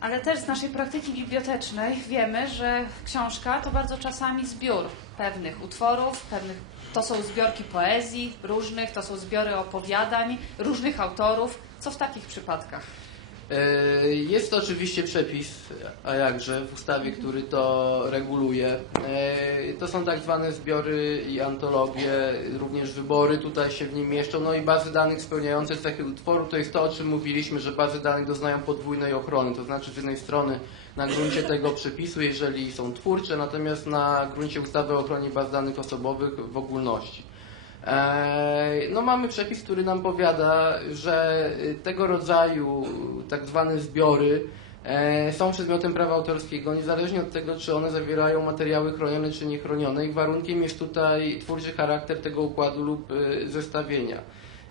Ale też z naszej praktyki bibliotecznej wiemy, że książka to bardzo czasami zbiór pewnych utworów, pewnych, to są zbiorki poezji różnych, to są zbiory opowiadań różnych autorów. Co w takich przypadkach? E, Jest oczywiście przepis, a jakże, w ustawie, który to reguluje. E, To są tak zwane zbiory i antologie, również wybory tutaj się w nim mieszczą, no i bazy danych spełniające cechy utworu. To jest to, o czym mówiliśmy, że bazy danych doznają podwójnej ochrony, to znaczy z jednej strony na gruncie tego przepisu, jeżeli są twórcze, natomiast na gruncie ustawy o ochronie baz danych osobowych w ogólności. Eee, No mamy przepis, który nam powiada, że y, tego rodzaju tak zwane zbiory e, są przedmiotem prawa autorskiego, niezależnie od tego, czy one zawierają materiały chronione czy niechronione i warunkiem jest tutaj twórczy charakter tego układu lub y, zestawienia.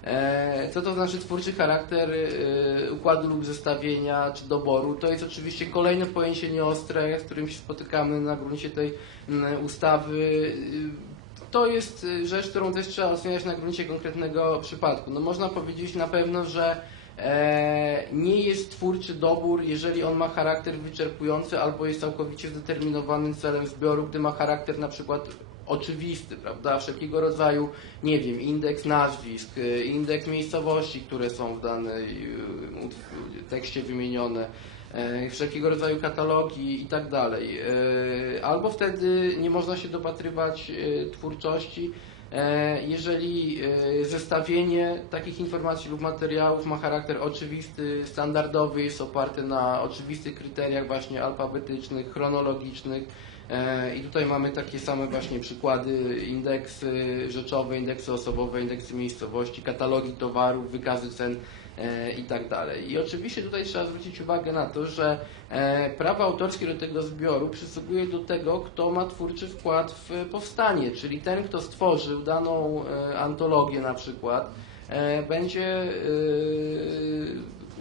E, Co to znaczy twórczy charakter y, układu lub zestawienia czy doboru? To jest oczywiście kolejne pojęcie nieostre, z którym się spotykamy na gruncie tej mm, ustawy. To jest y, rzecz, którą też trzeba oceniać na gruncie konkretnego przypadku. No można powiedzieć na pewno, że e, nie jest twórczy dobór, jeżeli on ma charakter wyczerpujący albo jest całkowicie zdeterminowany celem zbioru, gdy ma charakter na przykład oczywisty, prawda? Wszelkiego rodzaju, nie wiem, indeks nazwisk, y, indeks miejscowości, które są w utw- tekście wymienione, e, wszelkiego rodzaju katalogi i tak dalej. Albo wtedy nie można się dopatrywać e, twórczości, e, jeżeli e, zestawienie takich informacji lub materiałów ma charakter oczywisty, standardowy, jest oparte na oczywistych kryteriach właśnie alfabetycznych, chronologicznych. I tutaj mamy takie same właśnie przykłady, indeksy rzeczowe, indeksy osobowe, indeksy miejscowości, katalogi towarów, wykazy cen i tak dalej. I oczywiście tutaj trzeba zwrócić uwagę na to, że e, prawo autorskie do tego zbioru przysługuje do tego, kto ma twórczy wkład w powstanie, czyli ten, kto stworzył daną e, antologię na przykład, e, będzie e,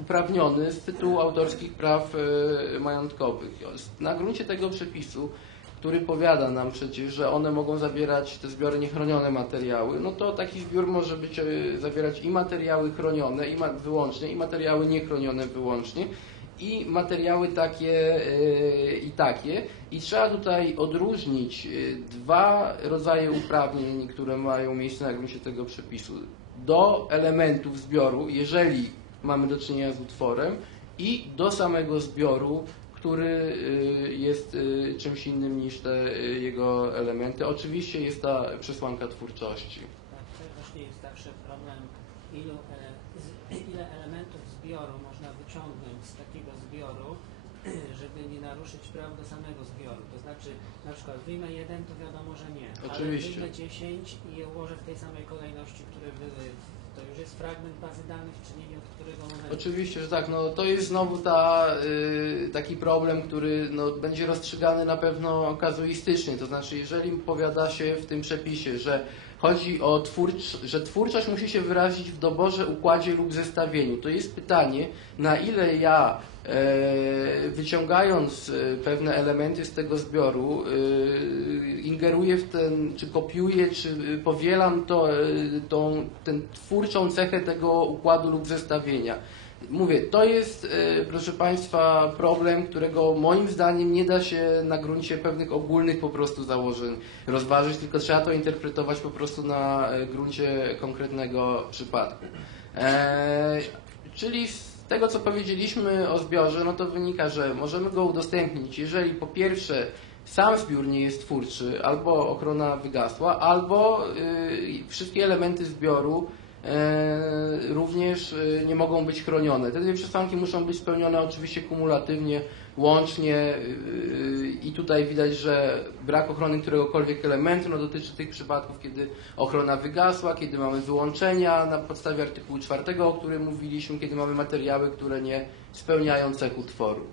uprawniony z tytułu autorskich praw e, majątkowych. Na gruncie tego przepisu który powiada nam przecież, że one mogą zawierać te zbiory niechronione materiały, no to taki zbiór może być, e, zawierać i materiały chronione i ma, wyłącznie, i materiały niechronione wyłącznie, i materiały takie e, i takie. I trzeba tutaj odróżnić e, dwa rodzaje uprawnień, które mają miejsce na gruncie tego przepisu. Do elementów zbioru, jeżeli mamy do czynienia z utworem, i do samego zbioru, który y, jest y, czymś innym niż te y, jego elementy. Oczywiście jest ta przesłanka twórczości. Tak, to właśnie jest zawsze problem, ilu, e, ile elementów zbioru można wyciągnąć z takiego zbioru, żeby nie naruszyć praw do samego zbioru. To znaczy, na przykład wyjmę jeden, to wiadomo, że nie. Oczywiście. Ale wyjmę 10 i je ułożę w tej samej kolejności, które były. To już jest fragment bazy danych, czy nie wiem, od którego momentu. Oczywiście, że tak. No, to jest znowu ta, y, taki problem, który no, będzie rozstrzygany na pewno kazuistycznie. To znaczy, jeżeli powiada się w tym przepisie, że chodzi o twórcz, że twórczość musi się wyrazić w doborze, układzie lub zestawieniu, to jest pytanie, na ile ja e, wyciągając e, pewne elementy z tego zbioru, e, ingeruję w ten, czy kopiuję, czy powielam to, tą, tę twórczą cechę tego układu lub zestawienia. Mówię, to jest, e, proszę Państwa, problem, którego moim zdaniem nie da się na gruncie pewnych ogólnych po prostu założeń rozważyć, tylko trzeba to interpretować po prostu na e, gruncie konkretnego przypadku. E, czyli z tego, co powiedzieliśmy o zbiorze, no to wynika, że możemy go udostępnić, jeżeli po pierwsze sam zbiór nie jest twórczy, albo ochrona wygasła, albo y, wszystkie elementy zbioru również e, nie mogą być chronione. Te dwie przesłanki muszą być spełnione oczywiście kumulatywnie, łącznie e, i tutaj widać, że brak ochrony któregokolwiek elementu no, dotyczy tych przypadków, kiedy ochrona wygasła, kiedy mamy wyłączenia na podstawie artykułu 4, o którym mówiliśmy, kiedy mamy materiały, które nie spełniają cech utworu.